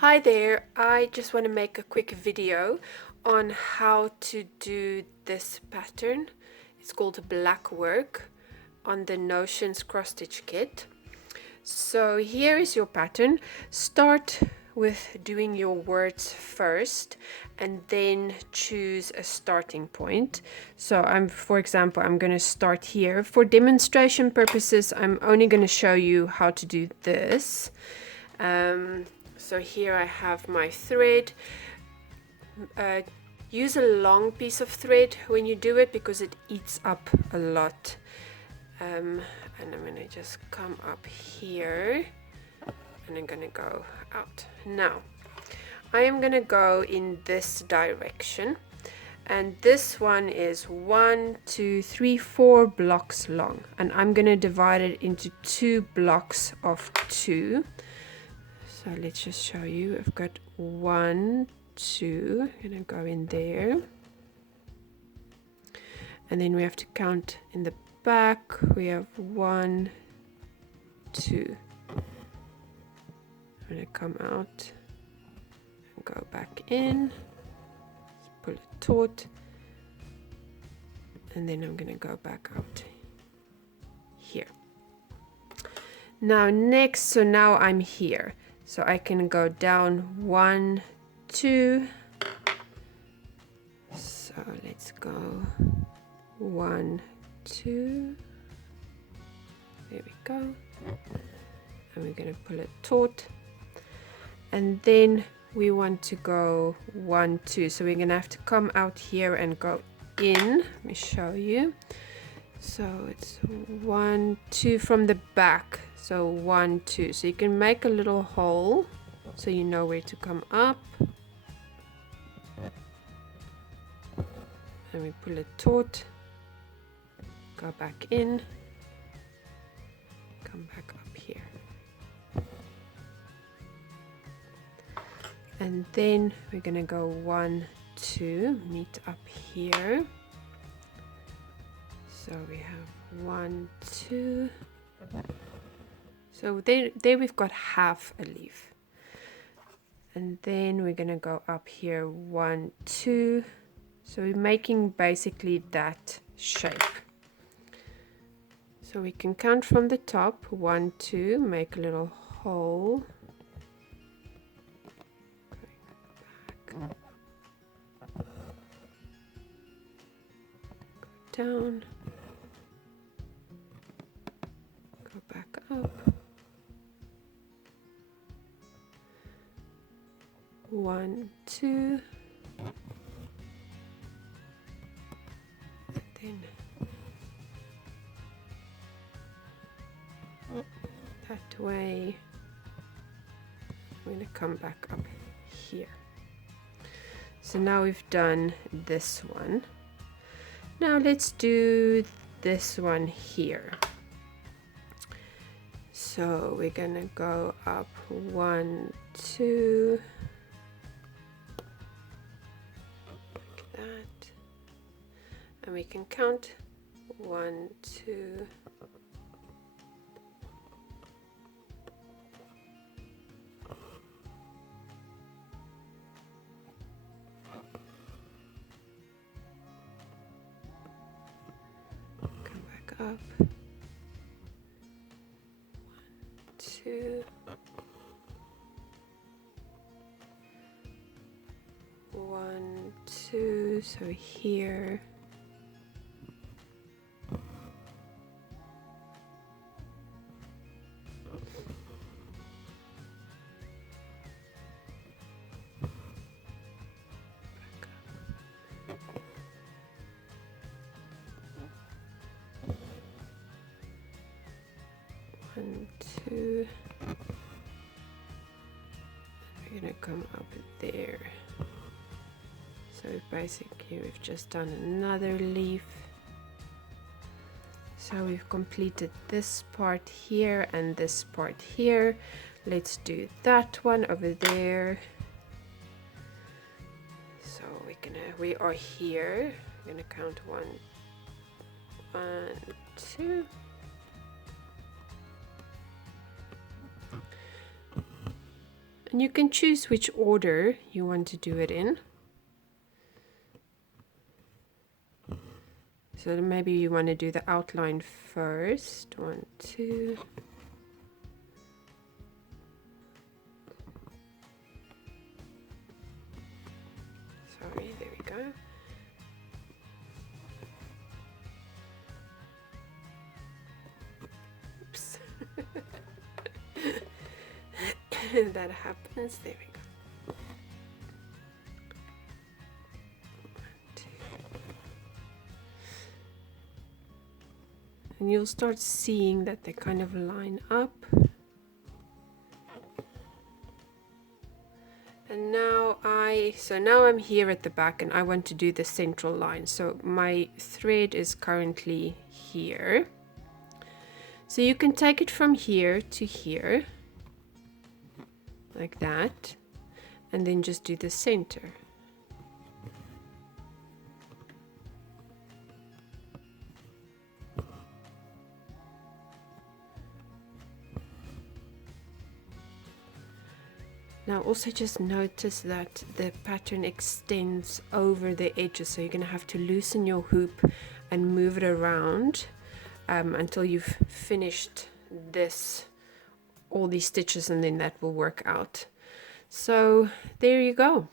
Hi there, I just want to make a quick video on how to do this pattern. It's called Blackwork on the Notions cross stitch kit. So here is your pattern. Start with doing your words first and then choose a starting point. So for example, I'm going to start here. For demonstration purposes, I'm only going to show you how to do this. So here I have my thread. Use a long piece of thread when you do it because it eats up a lot. And I'm going to just come up here and I'm going to go out. Now, I am going to go in this direction. And this one is 1, 2, 3, 4 blocks long. And I'm going to divide it into 2 blocks of 2. So let's just show you. I've got 1, 2. I'm gonna go in there, and then we have to count in the back. We have 1, 2. I'm gonna come out and go back in. Let's pull it taut, and then I'm gonna go back out here. Now next, so now I'm here. So I can go down 1, 2. So let's go 1, 2. There we go. And we're going to pull it taut. And then we want to go 1, 2. So we're going to have to come out here and go in. Let me show you. So it's 1, 2 from the back. So 1, 2. So you can make a little hole so you know where to come up. And we pull it taut. Go back in. Come back up here. And then we're going to go 1, 2. Meet up here. So we have 1, 2. So there we've got half a leaf. And then we're going to go up here 1, 2. So we're making basically that shape. So we can count from the top 1, 2, make a little hole. Going back. Go down. Go back up. 1, 2. Then that way. I'm going to come back up here. So now we've done this one. Now let's do this one here. So we're going to go up 1, 2. And we can count 1, 2. Come back up. 1, 2. 1, 2. So here. One, 2. We're gonna come up there. So basically we've just done another leaf. So we've completed this part here and this part here. Let's do that one over there. So we are here. We're gonna count 1, 2. And you can choose which order you want to do it in. So maybe you want to do the outline first. 1, 2. Sorry, there we go. Oops. That happens. There we go. 1, 2. And you'll start seeing that they kind of line up. And now I'm here at the back and I want to do the central line. So my thread is currently here. So you can take it from here to here, like that, and then just do the center. Now also just notice that the pattern extends over the edges, so you're going to have to loosen your hoop and move it around until you've finished all these stitches, and then that will work out. So there you go.